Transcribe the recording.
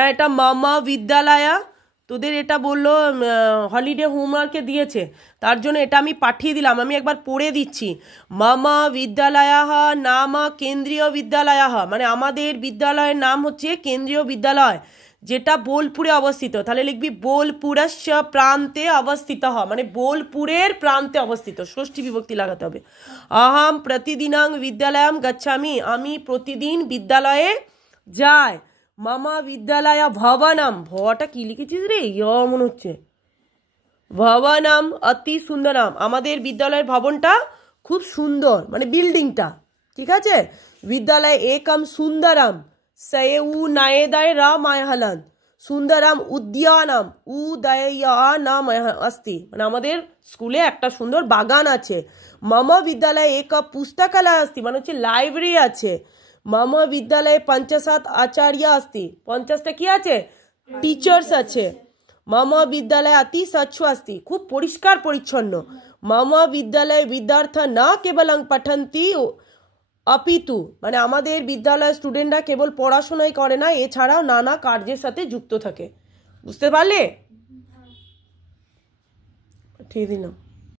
এটা মামা বিদ্যালয়া, তোদের এটা বললো হলিডে হোমওয়ার্কে দিয়েছে, তার জন্য এটা আমি পাঠিয়ে দিলাম। আমি একবার পড়ে দিচ্ছি। মামা বিদ্যালয়াহ নাম কেন্দ্রীয় বিদ্যালয়াহ, মানে আমাদের বিদ্যালয়ের নাম হচ্ছে কেন্দ্রীয় বিদ্যালয়, যেটা বোলপুরে অবস্থিত। তাহলে লিখবি বোলপুরস্য প্রান্তে অবস্থিত, মানে বোলপুরের প্রান্তে অবস্থিত, ষষ্ঠী বিভক্তি লাগাতে হবে। আহাম প্রতিদিনাং বিদ্যালয়াম গচ্ছামি, আমি প্রতিদিন বিদ্যালয়ে যাই। মামা বিদ্যালয়া ভবনম, ভটা কি লিখেছিস রে, মনে হচ্ছে ভবনম অতি সুন্দরম, আমাদের বিদ্যালয়ের ভবনটা খুব সুন্দর, মানে বিল্ডিংটা, ঠিক আছে। বিদ্যালয় একম সুন্দরম সউ নায়েদায় রামায়হলন সুন্দরম উদ্যানম উদয়ানাম अस्ति, মানে আমাদের স্কুলে একটা সুন্দর বাগান আছে। মম বিদ্যালয়ে এক পুস্তকালয় अस्ति, মানে হচ্ছে লাইব্রেরি আছে। মম বিদ্যালয়ে ৫০ আচার্য अस्ति, ৫০টা কি আছে, টিচার্স আছে। মম বিদ্যালয় অতি স্বচ্ছ अस्ति, খুব পরিষ্কার পরিচ্ছন্ন। মম বিদ্যালয়ে বিদ্যার্থী না কেবলং পঠন্তি অপিতু, মানে আমাদের বিদ্যালয়ের স্টুডেন্টরা কেবল পড়াশোনাই করে না, এছাড়াও নানা কার্যের সাথে যুক্ত থাকে। বুঝতে পারলে? ঠিক দিলাম।